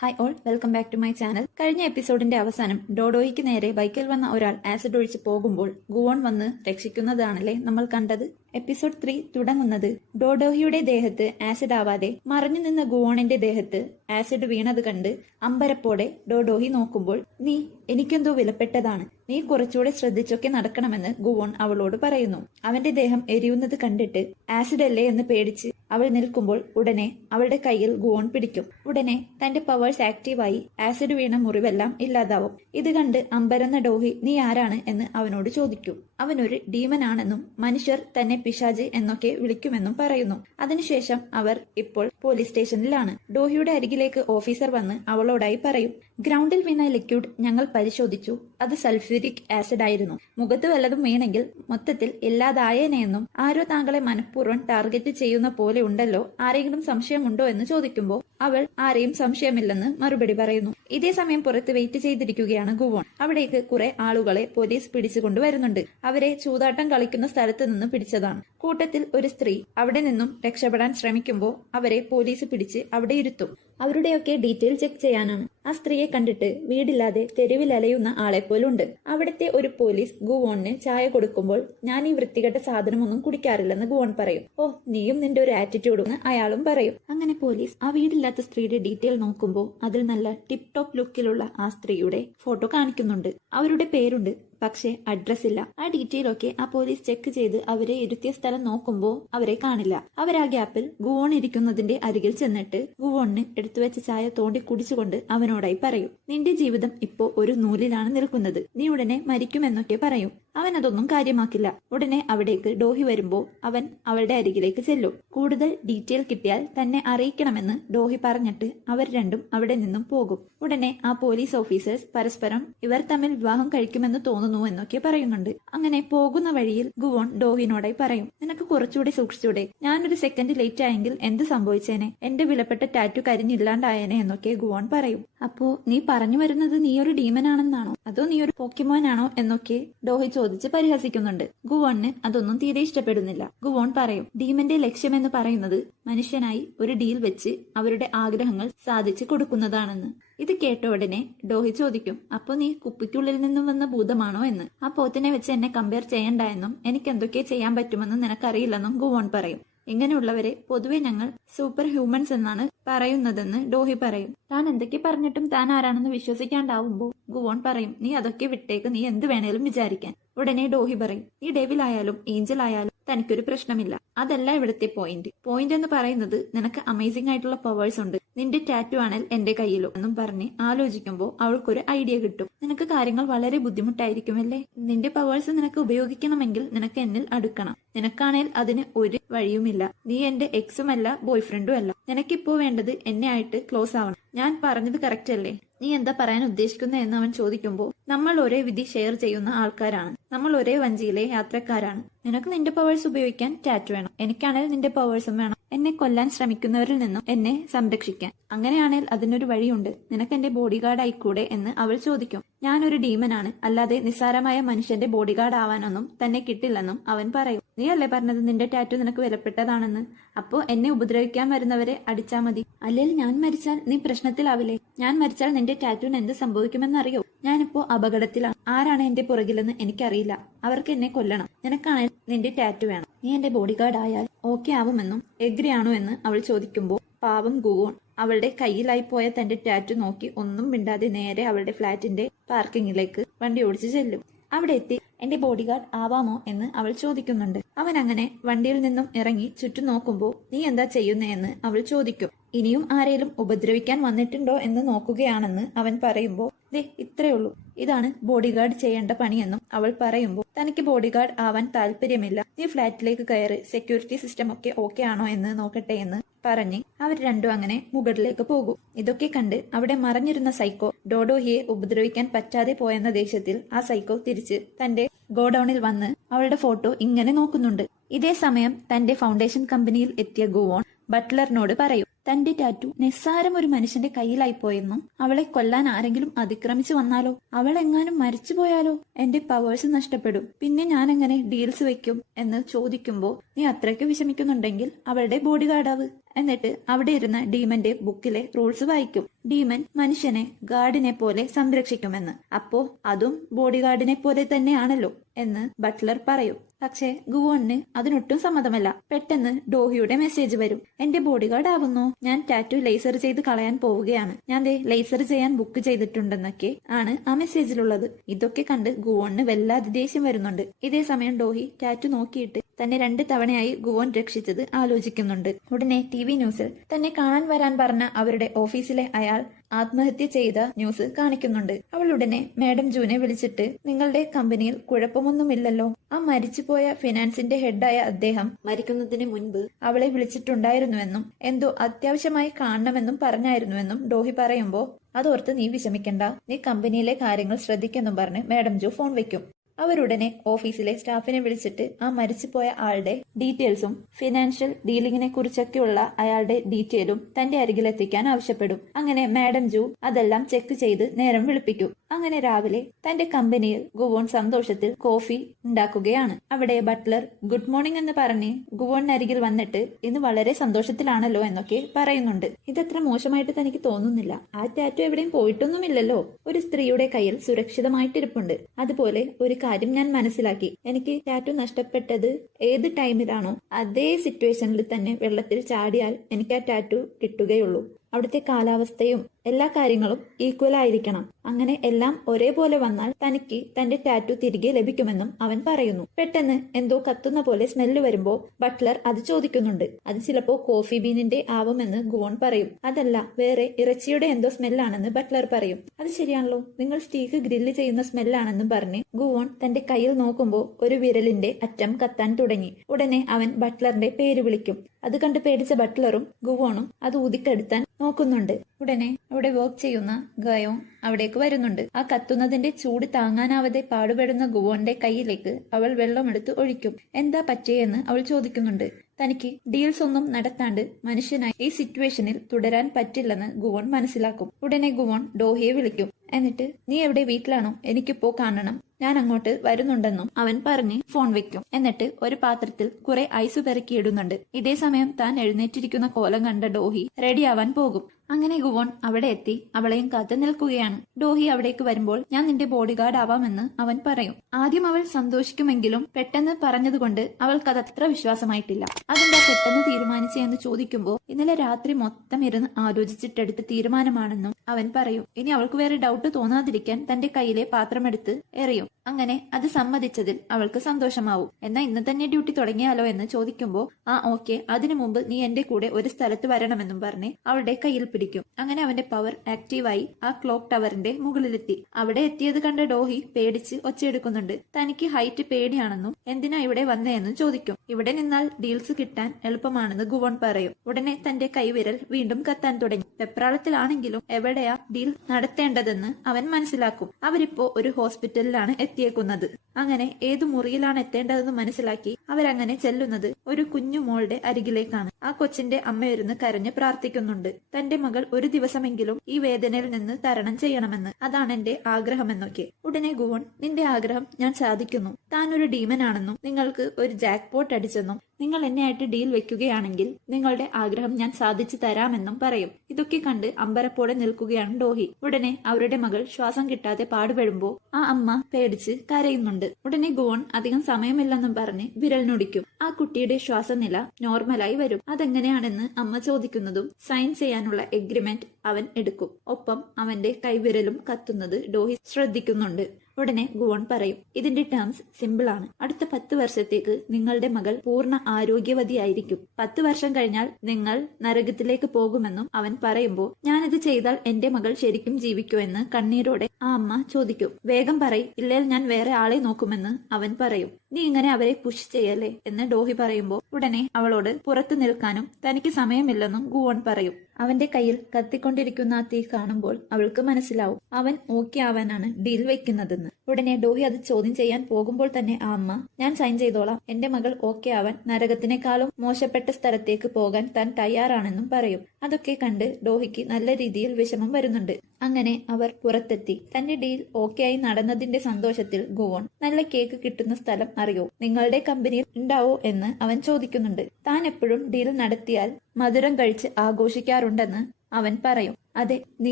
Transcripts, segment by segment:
Hi all, welcome back to my channel. കഴിഞ്ഞ എപ്പിസോഡിന്റെ അവസാനം ഡോഡോയ്ക്ക് നേരെ ബൈക്കിൽ വന്ന ഒരാൾ ആസിഡ് ഒഴിച്ച് പോകുമ്പോൾ ഗുവോൺ വന്ന് രക്ഷിക്കുന്നതാണല്ലേ നമ്മൾ കണ്ടത്. എപ്പിസോഡ് 3 തുടങ്ങുന്നത് ഡോഡോഹിയുടെ ദേഹത്ത് ആസിഡ് ആവാതെ മറഞ്ഞു നിന്ന ഗുവോണിന്റെ ദേഹത്ത് ആസിഡ് വീണത് കണ്ട് അമ്പരപ്പോടെ ഡോഡോഹി നോക്കുമ്പോൾ, നീ എനിക്കെന്തോ വിലപ്പെട്ടതാണ്, നീ കുറച്ചുകൂടെ ശ്രദ്ധിച്ചൊക്കെ നടക്കണമെന്ന് ഗുവോൺ അവളോട് പറയുന്നു. അവന്റെ ദേഹം എരിയുന്നത് കണ്ടിട്ട് ആസിഡ് അല്ലേ എന്ന് പേടിച്ച് അവൾ നിൽക്കുമ്പോൾ ഉടനെ അവളുടെ കയ്യിൽ ഗുവോൺ പിടിക്കും. ഉടനെ തന്റെ പവേഴ്സ് ആക്റ്റീവായി ആസിഡ് വീണ മുറിവെല്ലാം ഇല്ലാതാവും. ഇത് കണ്ട് അമ്പരന്ന ഡോഹി നീ ആരാണ് എന്ന് അവനോട് ചോദിക്കും. അവനൊരു ഡീമൻ ആണെന്നും മനുഷ്യർ തന്നെ പിശാജ് എന്നൊക്കെ വിളിക്കുമെന്നും പറയുന്നു. അതിനുശേഷം അവർ ഇപ്പോൾ പോലീസ് സ്റ്റേഷനിലാണ്. ഡോഹിയുടെ അരികിലേക്ക് ഓഫീസർ വന്ന് അവളോടായി പറയും, ഗ്രൗണ്ടിൽ വീണ ലിക്വിഡ് ഞങ്ങൾ പരിശോധിച്ചു, അത് സൾഫ്യൂരിക് ആസിഡ് ആയിരുന്നു. മുഖത്ത് വല്ലതും വീണെങ്കിൽ മൊത്തത്തിൽ ഇല്ലാതായേനെയെന്നും ആരോ താങ്കളെ മനഃപൂർവ്വം ടാർഗറ്റ് ചെയ്യുന്ന പോലെ ഉണ്ടല്ലോ, ആരെങ്കിലും സംശയമുണ്ടോ എന്ന് ചോദിക്കുമ്പോൾ അവൾ ആരെയും സംശയമില്ലെന്ന് മറുപടി പറയുന്നു. ഇതേ സമയം പുറത്ത് വെയിറ്റ് ചെയ്തിരിക്കുകയാണ് ഗുവോൺ. അവിടേക്ക് കുറെ ആളുകളെ പോലീസ് പിടിച്ചുകൊണ്ടുവരുന്നുണ്ട്. അവരെ ചൂതാട്ടം കളിക്കുന്ന സ്ഥലത്ത് നിന്ന് പിടിച്ചതാണ്. കൂട്ടത്തിൽ ഒരു സ്ത്രീ അവിടെ നിന്നും രക്ഷപ്പെടാൻ ശ്രമിക്കുമ്പോൾ അവരെ പോലീസ് പിടിച്ച് അവിടെ ഇരുത്തും. അവരുടെയൊക്കെ ഡീറ്റെയിൽ ചെക്ക് ചെയ്യാനാണ്. ആ സ്ത്രീയെ കണ്ടിട്ട് വീടില്ലാതെ തെരുവിൽ അലയുന്ന ആളെ പോലുണ്ട്. അവിടുത്തെ ഒരു പോലീസ് ഗുവോണിന് ചായ കൊടുക്കുമ്പോൾ, ഞാൻ ഈ വൃത്തികെട്ട സാധനമൊന്നും കുടിക്കാറില്ലെന്ന് ഗുവോൺ പറയും. ഓ, നീയും നിന്റെ ഒരു ആറ്റിറ്റ്യൂഡ് എന്ന് അയാളും പറയും. അങ്ങനെ പോലീസ് ആ വീടില്ലാത്ത സ്ത്രീയുടെ ഡീറ്റെയിൽ നോക്കുമ്പോൾ അതിൽ നല്ല ടിപ് ടോപ്പ് ലുക്കിലുള്ള ആ സ്ത്രീയുടെ ഫോട്ടോ കാണിക്കുന്നുണ്ട്. അവരുടെ പേരുണ്ട്, പക്ഷേ അഡ്രസ് ഇല്ല. ആ ഡീറ്റെയിൽ ഒക്കെ ആ പോലീസ് ചെക്ക് ചെയ്ത് അവരെ ഇരുത്തിയ സ്ഥലം നോക്കുമ്പോൾ അവരെ കാണില്ല. അവരാ ഗ്യാപ്പിൽ ഗുവോൺ ഇരിക്കുന്നതിന്റെ അരികിൽ ചെന്നിട്ട് ഗുവോണിന് എടുത്തുവെച്ച ചായ തോണ്ടി കുടിച്ചുകൊണ്ട് അവനോടായി പറയും, നിന്റെ ജീവിതം ഇപ്പോ ഒരു നൂലിലാണ് നിൽക്കുന്നത്, നീ ഉടനെ മരിക്കുമെന്നൊക്കെ പറയും. അവൻ അതൊന്നും കാര്യമാക്കില്ല. ഉടനെ അവിടേക്ക് ഡോഹി വരുമ്പോൾ അവൻ അവളുടെ അരികിലേക്ക് ചെല്ലും. കൂടുതൽ ഡീറ്റെയിൽ കിട്ടിയാൽ തന്നെ അറിയിക്കണമെന്ന് ഡോഹി പറഞ്ഞിട്ട് അവർ രണ്ടും അവിടെ നിന്നും പോകും. ഉടനെ ആ പോലീസ് ഓഫീസേഴ്സ് പരസ്പരം ഇവർ തമ്മിൽ വിവാഹം കഴിക്കുമെന്ന് തോന്നുന്നു എന്നൊക്കെ പറയുന്നുണ്ട്. അങ്ങനെ പോകുന്ന വഴിയിൽ ഗുവോൺ ഡോഹിനോടായി പറയും, നിനക്ക് കുറച്ചുകൂടി സൂക്ഷിച്ചൂടെ, ഞാനൊരു സെക്കൻഡ് ലേറ്റ് ആയെങ്കിൽ എന്ത് സംഭവിച്ചേനെ, എന്റെ വിലപ്പെട്ട ടാറ്റു കരിഞ്ഞില്ലാണ്ടായേനെ എന്നൊക്കെ ഗുവോൺ പറയും. അപ്പോ നീ പറഞ്ഞു വരുന്നത് നീ ഒരു ഡീമനാണെന്നാണോ, അതോ നീ ഒരു പോക്കിമോനാണോ എന്നൊക്കെ ഡോഹി ചോദിച്ച് പരിഹസിക്കുന്നുണ്ട്. ഗുവോണിന് അതൊന്നും തീരെ ഇഷ്ടപ്പെടുന്നില്ല. ഗുവോൺ പറയും, ഡീമന്റെ ലക്ഷ്യമെന്ന് പറയുന്നത് മനുഷ്യനായി ഒരു ഡീൽ വെച്ച് അവരുടെ ആഗ്രഹങ്ങൾ സാധിച്ചു കൊടുക്കുന്നതാണെന്ന്. ഇത് കേട്ട ഉടനെ ഡോഹി ചോദിക്കും, അപ്പൊ നീ കുപ്പിക്കുള്ളിൽ നിന്നും വന്ന ഭൂതമാണോ എന്ന്. ആ പോത്തിനെ വെച്ച് എന്നെ കമ്പയർ ചെയ്യണ്ട എന്നും എനിക്ക് എന്തൊക്കെ ചെയ്യാൻ പറ്റുമെന്ന് നിനക്കറിയില്ലെന്നും ഗുവോൺ പറയും. ഇങ്ങനെയുള്ളവരെ പൊതുവെ ഞങ്ങൾ സൂപ്പർ ഹ്യൂമൻസ് എന്നാണ് പറയുന്നതെന്ന് ഡോഹി പറയും. താൻ എന്തൊക്കെ പറഞ്ഞിട്ടും താൻ ആരാണെന്ന് വിശ്വസിക്കാണ്ടാവുമ്പോൾ ഗുവോൺ പറയും, നീ അതൊക്കെ വിട്ടേക്ക്, നീ എന്ത് വേണേലും വിചാരിക്കാൻ. ഉടനെ ഡോഹി പറയും, നീ ഡെവിൽ ആയാലും ഏഞ്ചൽ ആയാലും തനിക്കൊരു പ്രശ്നമില്ല, അതല്ല ഇവിടുത്തെ പോയിന്റ് എന്ന് പറയുന്നത് നിനക്ക് അമേസിംഗ് ആയിട്ടുള്ള പവേഴ്സ് ഉണ്ട്, നിന്റെ ടാറ്റു ആണേൽ എന്റെ കയ്യിലോ എന്നും പറഞ്ഞ് ആലോചിക്കുമ്പോൾ അവൾക്കൊരു ഐഡിയ കിട്ടും. നിനക്ക് കാര്യങ്ങൾ വളരെ ബുദ്ധിമുട്ടായിരിക്കുമല്ലേ, നിന്റെ പവേഴ്സ് നിനക്ക് ഉപയോഗിക്കണമെങ്കിൽ നിനക്ക് എന്നിൽ അടുക്കണം, നിനക്കാണേൽ അതിന് ഒരു വഴിയുമില്ല, നീ എന്റെ എക്സുമല്ല ബോയ് ഫ്രണ്ടും അല്ല, നിനക്കിപ്പോ വേണ്ടത് എന്നെ ആയിട്ട് ക്ലോസ് ആവണം. ഞാൻ പറഞ്ഞത് കറക്റ്റ് അല്ലേ, നീ എന്താ പറയാൻ ഉദ്ദേശിക്കുന്നത് എന്ന് അവൻ ചോദിക്കുമ്പോൾ, നമ്മൾ ഒരേ വിധി ഷെയർ ചെയ്യുന്ന ആൾക്കാരാണ്, നമ്മൾ ഒരേ വഞ്ചിയിലെ യാത്രക്കാരാണ്, നിനക്ക് നിന്റെ പവേഴ്സ് ഉപയോഗിക്കാൻ ടാറ്റു വേണം, എനിക്കാണെങ്കിൽ നിന്റെ പവേഴ്സും വേണം, എന്നെ കൊല്ലാൻ ശ്രമിക്കുന്നവരിൽ നിന്നും എന്നെ സംരക്ഷിക്കാൻ. അങ്ങനെയാണെങ്കിൽ അതിനൊരു വഴിയുണ്ട്, നിനക്ക് എന്റെ ബോഡി ഗാർഡ് ആയിക്കൂടെ എന്ന് അവൾ ചോദിക്കും. ഞാനൊരു ഡീമനാണ്, അല്ലാതെ നിസ്സാരമായ മനുഷ്യന്റെ ബോഡി ഗാർഡ് ആവാനൊന്നും തന്നെ കിട്ടില്ലെന്നും അവൻ പറയും. നീ അല്ലേ പറഞ്ഞത് നിന്റെ ടാറ്റു നിനക്ക് വിലപ്പെട്ടതാണെന്ന്, അപ്പോ എന്നെ ഉപദ്രവിക്കാൻ വരുന്നവരെ അടിച്ചാ മതി, അല്ലെങ്കിൽ ഞാൻ മരിച്ചാൽ നീ പ്രശ്നത്തിലാവില്ലേ, ഞാൻ മരിച്ചാൽ നിന്റെ ടാറ്റുവിന് എന്ത് സംഭവിക്കുമെന്നറിയോ, ഞാനിപ്പോ അപകടത്തിലാണ്, ആരാണ് എന്റെ പുറകിലെന്ന് എനിക്കറിയില്ല, അവർക്ക് എന്നെ കൊല്ലണം, നിനക്കാണെങ്കിൽ നിന്റെ ടാറ്റു വേണം, നീ എന്റെ ബോഡി ഗാർഡ് ആയാൽ ഓക്കെ ആവുമെന്നും എഗ്രി ആണോ എന്ന് അവൾ ചോദിക്കുമ്പോൾ പാവം ഗുവോൺ അവളുടെ കയ്യിലായി പോയ തന്റെ ടാറ്റു നോക്കി ഒന്നും മിണ്ടാതെ നേരെ അവളുടെ ഫ്ളാറ്റിന്റെ പാർക്കിങ്ങിലേക്ക് വണ്ടി ഓടിച്ചു ചെല്ലും. അവിടെ എത്തി എന്റെ ബോഡി ഗാർഡ് ആവാമോ എന്ന് അവൾ ചോദിക്കുന്നുണ്ട്. അവൻ അങ്ങനെ വണ്ടിയിൽ നിന്നും ഇറങ്ങി ചുറ്റും നോക്കുമ്പോൾ നീ എന്താ ചെയ്യുന്നതെന്ന് അവൾ ചോദിക്കും. ഇനിയും ആരെങ്കിലും ഉപദ്രവിക്കാൻ വന്നിട്ടുണ്ടോ എന്ന് നോക്കുകയാണെന്ന് അവൻ പറയുമ്പോൾ, ദേ ഇത്രയേ ഉള്ളൂ, ഇതാണ് ബോഡി ഗാർഡ് ചെയ്യേണ്ട പണിയെന്നും അവൾ പറയുമ്പോൾ, തനിക്ക് ബോഡി ഗാർഡ് ആവാൻ താല്പര്യമില്ല, നീ ഫ്ളാറ്റിലേക്ക് കയറി സെക്യൂരിറ്റി സിസ്റ്റം ഒക്കെ ഓക്കെ ആണോ എന്ന് നോക്കട്ടെ എന്ന് പറഞ്ഞ് അവർ രണ്ടും അങ്ങനെ മുകളിലേക്ക് പോകും. ഇതൊക്കെ കണ്ട് അവിടെ മറഞ്ഞിരുന്ന സൈക്കോ ഡോഡോഹിയെ ഉപദ്രവിക്കാൻ പറ്റാതെ പോയെന്ന ദേഷ്യത്തിൽ ആ സൈക്കോ തിരിച്ച് തന്റെ ഗോഡൌണിൽ വന്ന് അവളുടെ ഫോട്ടോ ഇങ്ങനെ നോക്കുന്നുണ്ട്. ഇതേ സമയം തന്റെ ഫൗണ്ടേഷൻ കമ്പനിയിൽ എത്തിയ ഗുവോൺ ബട്ട്ലറിനോട് പറയും, തന്റെ ടാറ്റു നിസ്സാരം ഒരു മനുഷ്യന്റെ കയ്യിലായിപ്പോയെന്നും അവളെ കൊല്ലാൻ ആരെങ്കിലും അതിക്രമിച്ചു വന്നാലോ, അവൾ എങ്ങാനും മരിച്ചു പോയാലോ, എന്റെ പവേഴ്സ് നഷ്ടപ്പെടും, പിന്നെ ഞാൻ എങ്ങനെ ഡീൽസ് വെക്കും എന്ന് ചോദിക്കുമ്പോ നീ അത്രയ്ക്ക് വിഷമിക്കുന്നുണ്ടെങ്കിൽ അവളുടെ ബോഡി ഗാർഡാവ്. എന്നിട്ട് അവിടെ ഇരുന്ന് ഡീമന്റെ ബുക്കിലെ റൂൾസ് വായിക്കും. ഡീമൻ മനുഷ്യനെ ഗാർഡിനെ പോലെ സംരക്ഷിക്കുമെന്ന്. അപ്പോ അതും ബോഡി ഗാർഡിനെ പോലെ തന്നെയാണല്ലോ എന്ന് ബട്ട്ലർ പറയും. പക്ഷേ ഗുവോണിന് അതിനൊട്ടും സമ്മതമല്ല. പെട്ടെന്ന് ഡോഹിയുടെ മെസ്സേജ് വരും. എന്റെ ബോഡി ഗാർഡ് ആവുന്നു, ഞാൻ ടാറ്റു ലേസർ ചെയ്ത് കളയാൻ പോവുകയാണ്, ഞാൻ ലേസർ ചെയ്യാൻ ബുക്ക് ചെയ്തിട്ടുണ്ടെന്നൊക്കെ ആണ് ആ മെസ്സേജിലുള്ളത്. ഇതൊക്കെ കണ്ട് ഗുവോണിന് വല്ലാതെ ദേഷ്യം വരുന്നുണ്ട്. ഇതേ സമയം ഡോഹി ടാറ്റു നോക്കിയിട്ട് തന്നെ 2 തവണയായി ഗുവോൺ രക്ഷിച്ചത് ആലോചിക്കുന്നുണ്ട്. ഉടനെ TV ന്യൂസിൽ തന്നെ കാണാൻ വരാൻ പറഞ്ഞ അവരുടെ ഓഫീസിലെ അയാൾ ആത്മഹത്യ ചെയ്ത ന്യൂസ് കാണിക്കുന്നുണ്ട്. അവൾ ഉടനെ മാഡം ജൂനെ വിളിച്ചിട്ട് നിങ്ങളുടെ കമ്പനിയിൽ കുഴപ്പമൊന്നുമില്ലല്ലോ, ആ മരിച്ചുപോയ ഫിനാൻസിന്റെ ഹെഡായ അദ്ദേഹം മരിക്കുന്നതിന് മുൻപ് അവളെ വിളിച്ചിട്ടുണ്ടായിരുന്നുവെന്നും എന്തോ അത്യാവശ്യമായി കാണണമെന്നും പറഞ്ഞായിരുന്നുവെന്നും ഡോഹി പറയുമ്പോ അതോർത്ത് നീ വിഷമിക്കണ്ട, നീ കമ്പനിയിലെ കാര്യങ്ങൾ ശ്രദ്ധിക്കെന്നും പറഞ്ഞ് മാഡം ജോ ഫോൺ വെക്കും. അവരുടനെ ഓഫീസിലെ സ്റ്റാഫിനെ വിളിച്ചിട്ട് ആ മരിച്ചുപോയ ആളുടെ ഡീറ്റെയിൽസും ഫിനാൻഷ്യൽ ഡീലിങ്ങിനെ കുറിച്ചൊക്കെയുള്ള അയാളുടെ ഡീറ്റെയിലും തന്റെ അരികിലെത്തിക്കാൻ ആവശ്യപ്പെടും. അങ്ങനെ മാഡം ജൂ അതെല്ലാം ചെക്ക് ചെയ്ത് നേരം വിളിപ്പിക്കും. അങ്ങനെ രാവിലെ തന്റെ കമ്പനിയിൽ ഗുവോൺ സന്തോഷത്തിൽ കോഫി ഉണ്ടാക്കുകയാണ്. അവിടെ ബട്ട്ലർ ഗുഡ് മോർണിംഗ് എന്ന് പറഞ്ഞ് ഗുവോണിനരികിൽ വന്നിട്ട് ഇന്ന് വളരെ സന്തോഷത്തിലാണല്ലോ എന്നൊക്കെ പറയുന്നുണ്ട്. ഇതത്ര മോശമായിട്ട് തനിക്ക് തോന്നുന്നില്ല, ആ ടാറ്റു എവിടെയും പോയിട്ടൊന്നുമില്ലല്ലോ, ഒരു സ്ത്രീയുടെ കയ്യിൽ സുരക്ഷിതമായിട്ടിരിപ്പുണ്ട്. അതുപോലെ ഒരു കാര്യം ഞാൻ മനസ്സിലാക്കി, എനിക്ക് ടാറ്റു നഷ്ടപ്പെട്ടത് ഏത് ടൈമിലാണോ അതേ സിറ്റുവേഷനിൽ തന്നെ വെള്ളത്തിൽ ചാടിയാൽ എനിക്ക് ആ ടാറ്റു കിട്ടുകയുള്ളൂ. അവിടുത്തെ കാലാവസ്ഥയും എല്ലാ കാര്യങ്ങളും ഈക്വൽ ആയിരിക്കണം. അങ്ങനെ എല്ലാം ഒരേപോലെ വന്നാൽ തനിക്ക് തന്റെ ടാറ്റു തിരികെ ലഭിക്കുമെന്നും അവൻ പറയുന്നു. പെട്ടെന്ന് എന്തോ കത്തുന്ന പോലെ സ്മെല്ല് വരുമ്പോ ബട്ട്ലർ അത് ചോദിക്കുന്നുണ്ട്. അത് ചിലപ്പോ കോഫി ബീനിന്റെ ആവുമെന്ന് ഗുവോൺ പറയും. അതല്ല, വേറെ ഇറച്ചിയുടെ എന്തോ സ്മെല്ലാണെന്ന് ബട്ട്ലർ പറയും. അത് ശരിയാണല്ലോ, നിങ്ങൾ സ്റ്റീക്ക് ഗ്രില്ല് ചെയ്യുന്ന സ്മെല്ലാണെന്നും പറഞ്ഞ് ഗുവോൺ തന്റെ കയ്യിൽ നോക്കുമ്പോ ഒരു വിരലിന്റെ അറ്റം കത്താൻ തുടങ്ങി. ഉടനെ അവൻ ബട്ട്ലറിന്റെ പേര് വിളിക്കും. അത് കണ്ട് പേടിച്ച ബട്ട്ലറും ഗുവോണും അത് ഊതിക്കെടുത്താൻ നോക്കുന്നുണ്ട്. ഉടനെ അവിടെ വർക്ക് ചെയ്യുന്ന ഗയോൺ അവിടേക്ക് വരുന്നുണ്ട്. ആ കത്തുന്നതിന്റെ ചൂട് താങ്ങാനാവാതെ പാടുപെടുന്ന ഗുവോന്റെ കൈയിലേക്ക് അവൾ വെള്ളമെടുത്ത് ഒഴിക്കും. എന്താ പറ്റിയെന്ന് അവൾ ചോദിക്കുന്നുണ്ട്. തനിക്ക് ഡീൽസ് ഒന്നും നടത്താണ്ട് മനുഷ്യനായി ഈ സിറ്റുവേഷനിൽ തുടരാൻ പറ്റില്ലെന്ന് ഗുവോൺ മനസ്സിലാക്കും. ഉടനെ ഗുവോൺ ഡോഹിയെ വിളിക്കും. എന്നിട്ട് നീ എവിടെ, വീട്ടിലാണോ, എനിക്കിപ്പോ കാണണം, ഞാൻ അങ്ങോട്ട് വരുന്നുണ്ടെന്നും അവൻ പറഞ്ഞ് ഫോൺ വെക്കും. എന്നിട്ട് ഒരു പാത്രത്തിൽ കുറെ ഐസ് പെറുക്കിയിടുന്നുണ്ട്. ഇതേ സമയം താൻ എഴുന്നേറ്റിരിക്കുന്ന കോലം കണ്ട ഡോഹി റെഡിയാവാൻ പോകും. അങ്ങനെ ഗുവോൺ അവിടെ എത്തി അവളെയും കാത്തു നിൽക്കുകയാണ്. ഡോഹി അവിടേക്ക് വരുമ്പോൾ ഞാൻ നിന്റെ ബോഡി ഗാർഡ് ആവാമെന്ന് അവൻ പറയും. ആദ്യം അവൾ സന്തോഷിക്കുമെങ്കിലും പെട്ടെന്ന് പറഞ്ഞതുകൊണ്ട് അവൾക്കതത്ര വിശ്വാസമായിട്ടില്ല. അതെന്താ പെട്ടെന്ന് തീരുമാനിച്ചെന്ന് ചോദിക്കുമ്പോൾ ഇന്നലെ രാത്രി മൊത്തം ഇരുന്ന് ആലോചിച്ചിട്ടെടുത്ത തീരുമാനമാണെന്നും അവൻ പറയും. ഇനി അവൾക്ക് വേറെ ഡൗട്ട് തോന്നാതിരിക്കാൻ തന്റെ കയ്യിലെ പാത്രമെടുത്ത് എറിയും. അങ്ങനെ അത് സമ്മതിച്ചതിൽ അവൾക്ക് സന്തോഷമാവും. എന്നാ ഇന്ന് തന്നെ ഡ്യൂട്ടി തുടങ്ങിയാലോ എന്ന് ചോദിക്കുമ്പോൾ ആ ഓക്കെ, അതിനു മുമ്പ് നീ എന്റെ കൂടെ ഒരു സ്ഥലത്ത് വരണമെന്നും പറഞ്ഞ് അവളുടെ കയ്യിൽ പിടിക്കും. അങ്ങനെ അവന്റെ പവർ ആക്റ്റീവായി ആ ക്ലോക്ക് ടവറിന്റെ മുകളിലെത്തി. അവിടെ എത്തിയത് കണ്ട ഡോഹി പേടിച്ച് ഒച്ചയെടുക്കുന്നുണ്ട്. തനിക്ക് ഹൈറ്റ് പേടിയാണെന്നും എന്തിനാ ഇവിടെ വന്നതെന്നും ചോദിക്കും. ഇവിടെ നിന്നാൽ ഡീൽസ് കിട്ടാൻ എളുപ്പമാണെന്ന് ഗുവോൺ പറയും. ഉടനെ തന്റെ കൈവിരൽ വീണ്ടും കത്താൻ തുടങ്ങി. വെപ്രാളത്തിലാണെങ്കിലും എവിടെയാ ഡീൽ നടത്തേണ്ടതെന്ന് അവൻ മനസ്സിലാക്കും. അവരിപ്പോ ഒരു ഹോസ്പിറ്റലിലാണ് എത്തിയേക്കുന്നത്. അങ്ങനെ ഏതു മുറിയിലാണ് എത്തേണ്ടതെന്ന് മനസ്സിലാക്കി അവരങ്ങനെ ചെല്ലുന്നത് ഒരു കുഞ്ഞു മോളുടെ അരികിലേക്കാണ്. ആ കൊച്ചിന്റെ അമ്മയിരുന്ന് കരഞ്ഞ് പ്രാർത്ഥിക്കുന്നുണ്ട്. തന്റെ മകൾ ഒരു ദിവസമെങ്കിലും ഈ വേദനയിൽ നിന്ന് തരണം ചെയ്യണമെന്ന്, അതാണ് എന്റെ ആഗ്രഹമെന്നൊക്കെ. ഉടനെ ഗുവോൺ നിന്റെ ആഗ്രഹം ഞാൻ സാധിക്കുന്നു, താൻ ഒരു ഡീമനാണെന്നും നിങ്ങൾക്ക് ഒരു ജാക്ക് പോട്ട് അടിച്ചെന്നും നിങ്ങൾ എന്നെയായിട്ട് ഡീൽ വെക്കുകയാണെങ്കിൽ നിങ്ങളുടെ ആഗ്രഹം ഞാൻ സാധിച്ചു തരാമെന്നും പറയും. ഇതൊക്കെ കണ്ട് അമ്പരപ്പോടെ നിൽക്കുകയാണ് ഡോഹി. ഉടനെ അവരുടെ മകൾ ശ്വാസം കിട്ടാതെ പാടുപെടുമ്പോ ആ അമ്മ പേടിച്ച് കരയുന്നുണ്ട്. ഉടനെ ഗുവോൺ അധികം സമയമില്ലെന്നും പറഞ്ഞ് വിരലിനൊടിക്കും. ആ കുട്ടിയുടെ ശ്വാസനില നോർമലായി വരും. അതെങ്ങനെയാണെന്ന് അമ്മ ചോദിക്കുന്നതും സൈൻ ചെയ്യാനുള്ള എഗ്രിമെന്റ് അവൻ എടുക്കും. ഒപ്പം അവന്റെ കൈവിരലും കത്തുന്നത് ഡോഹി ശ്രദ്ധിക്കുന്നുണ്ട്. ഉടനെ ഗുവോൺ പറയും, ഇതിന്റെ ടേംസ് സിമ്പിൾ ആണ്. അടുത്ത 10 വർഷത്തേക്ക് നിങ്ങളുടെ മകൾ പൂർണ്ണ ആരോഗ്യവതിയായിരിക്കും. 10 വർഷം കഴിഞ്ഞാൽ നിങ്ങൾ നരകത്തിലേക്ക് പോകുമെന്നും അവൻ പറയുമ്പോൾ ഞാനിത് ചെയ്താൽ എന്റെ മകൾ ശരിക്കും ജീവിക്കോ എന്ന് കണ്ണീരോടെ ആ അമ്മ ചോദിക്കും. വേഗം പറയും, ഇല്ലേൽ ഞാൻ വേറെ ആളെ നോക്കുമെന്ന് അവൻ പറയും. നീ ഇങ്ങനെ അവരെ പുഷ് ചെയ്യല്ലേ എന്ന് ഡോഹി പറയുമ്പോൾ ഉടനെ അവളോട് പുറത്തു നിൽക്കാനും തനിക്ക് സമയമില്ലെന്നും ഗുവോൺ പറയും. അവന്റെ കയ്യിൽ കത്തിക്കൊണ്ട് കത്തിക്കൊണ്ടിരിക്കുന്ന ആ തീ കാണുമ്പോൾ അവൾക്ക് മനസ്സിലാവും അവൻ ഓക്കെ ആവാനാണ് ഡീൽ വെക്കുന്നതെന്ന്. ഉടനെ ഡോഹി അത് ചോദ്യം ചെയ്യാൻ പോകുമ്പോൾ തന്നെ ആ അമ്മ, ഞാൻ സൈൻ ചെയ്തോളാം, എന്റെ മകൾ ഓക്കെ ആവാൻ നരകത്തിനേക്കാളും മോശപ്പെട്ട സ്ഥലത്തേക്ക് പോകാൻ താൻ തയ്യാറാണെന്നും പറയും. അതൊക്കെ കണ്ട് ഡോഹിക്ക് നല്ല രീതിയിൽ വിഷമം വരുന്നുണ്ട്. അങ്ങനെ അവർ പുറത്തെത്തി. തന്റെ ഡീൽ ഓക്കെ ആയി നടന്നതിന്റെ സന്തോഷത്തിൽ ഗുവോൺ, നല്ല കേക്ക് കിട്ടുന്ന സ്ഥലം അറിയോ, നിങ്ങളുടെ കമ്പനിയിൽ ഉണ്ടാവോ എന്ന് അവൻ ചോദിക്കുന്നുണ്ട്. താൻ എപ്പോഴും ഡീൽ നടത്തിയാൽ മധുരം കഴിച്ച് ആഘോഷിക്കാറുണ്ടെന്ന് അവൻ പറയും. അതെ, നീ